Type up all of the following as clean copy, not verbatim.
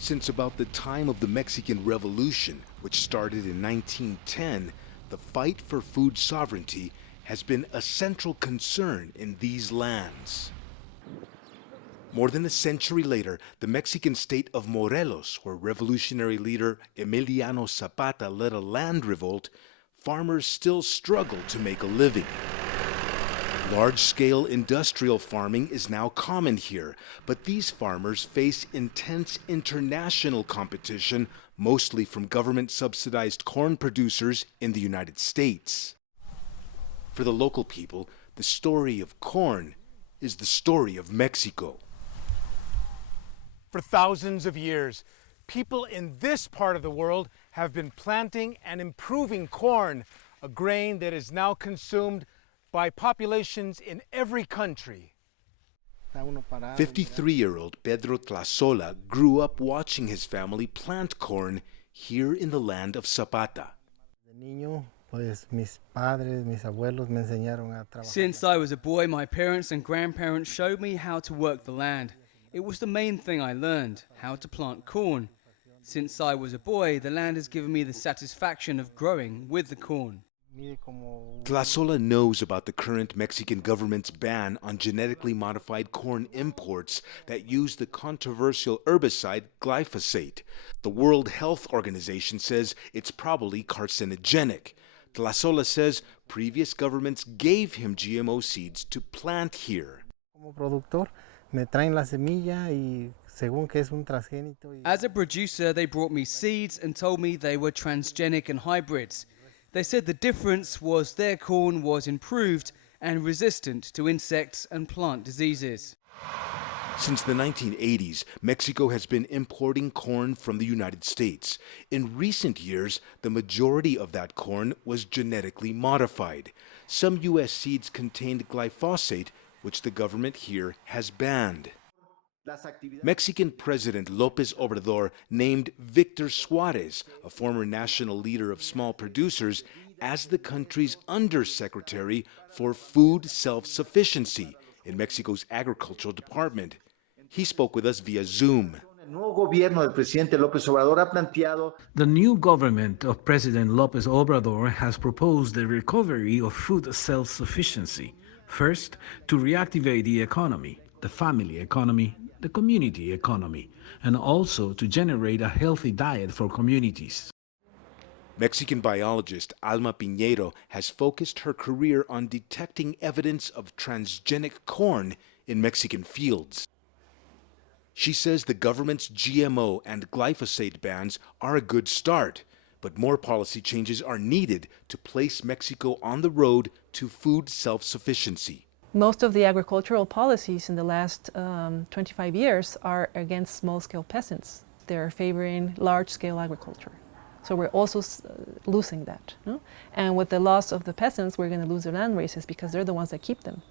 Since about the time of the Mexican Revolution, which started in 1910, the fight for food sovereignty has been a central concern in these lands. More than a century later, the Mexican state of Morelos, where revolutionary leader Emiliano Zapata led a land revolt, farmers still struggle to make a living. Large-scale industrial farming is now common here, but these farmers face intense international competition, mostly from government-subsidized corn producers in the United States. For the local people, the story of corn is the story of Mexico. For thousands of years, people in this part of the world have been planting and improving corn, a grain that is now consumed by populations in every country. 53-year-old Pedro Tlasola grew up watching his family plant corn here in the land of Zapata. Since I was a boy, my parents and grandparents showed me how to work the land. It was the main thing I learned, how to plant corn. Since I was a boy, the land has given me the satisfaction of growing with the corn. Tlasola knows about the current Mexican government's ban on genetically modified corn imports that use the controversial herbicide Glyfosate. The World Health Organization says it's probably carcinogenic. Tlasola says previous governments gave him GMO seeds to plant here. As a producer, they brought me seeds and told me they were transgenic and hybrids. They said the difference was their corn was improved and resistant to insects and plant diseases. Since the 1980s, Mexico has been importing corn from the United States. In recent years, the majority of that corn was genetically modified. Some U.S. seeds contained glyphosate, which the government here has banned. Mexican President López Obrador named Victor Suárez, a former national leader of small producers, as the country's undersecretary for food self-sufficiency in Mexico's agricultural department. He spoke with us via Zoom. The new government of President López Obrador has proposed the recovery of food self-sufficiency. First, to reactivate the economy, the family economy, the community economy, and also to generate a healthy diet for communities. Mexican biologist Alma Piñeiro has focused her career on detecting evidence of transgenic corn in Mexican fields. She says the government's GMO and glyphosate bans are a good start, but more policy changes are needed to place Mexico on the road to food self-sufficiency. Most of the agricultural policies in the last 25 years are against small-scale peasants. They're favoring large-scale agriculture. So we're also losing that. No? And with the loss of the peasants, we're going to lose the land races because they're the ones that keep them.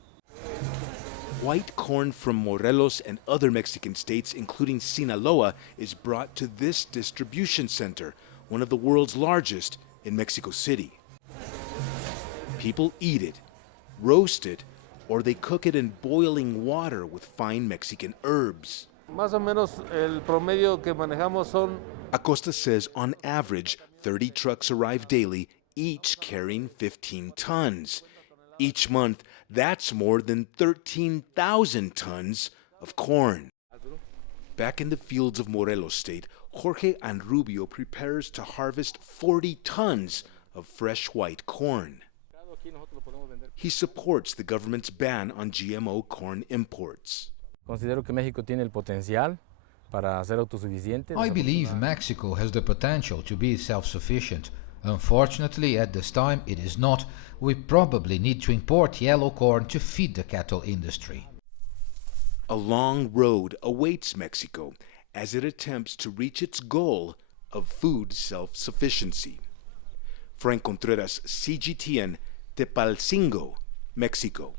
White corn from Morelos and other Mexican states, including Sinaloa, is brought to this distribution center, one of the world's largest in Mexico City. People eat it, roast it, or they cook it in boiling water with fine Mexican herbs. Más o menos el promedio que manejamos son. Acosta says on average, 30 trucks arrive daily, each carrying 15 tons. Each month, that's more than 13,000 tons of corn. Back in the fields of Morelos State, Jorge Anrubio prepares to harvest 40 tons of fresh white corn. He supports the government's ban on GMO corn imports. I believe Mexico has the potential to be self-sufficient. Unfortunately, at this time, it is not. We probably need to import yellow corn to feed the cattle industry. A long road awaits Mexico as it attempts to reach its goal of food self-sufficiency. Franc Contreras, CGTN, Tepalcingo, Mexico.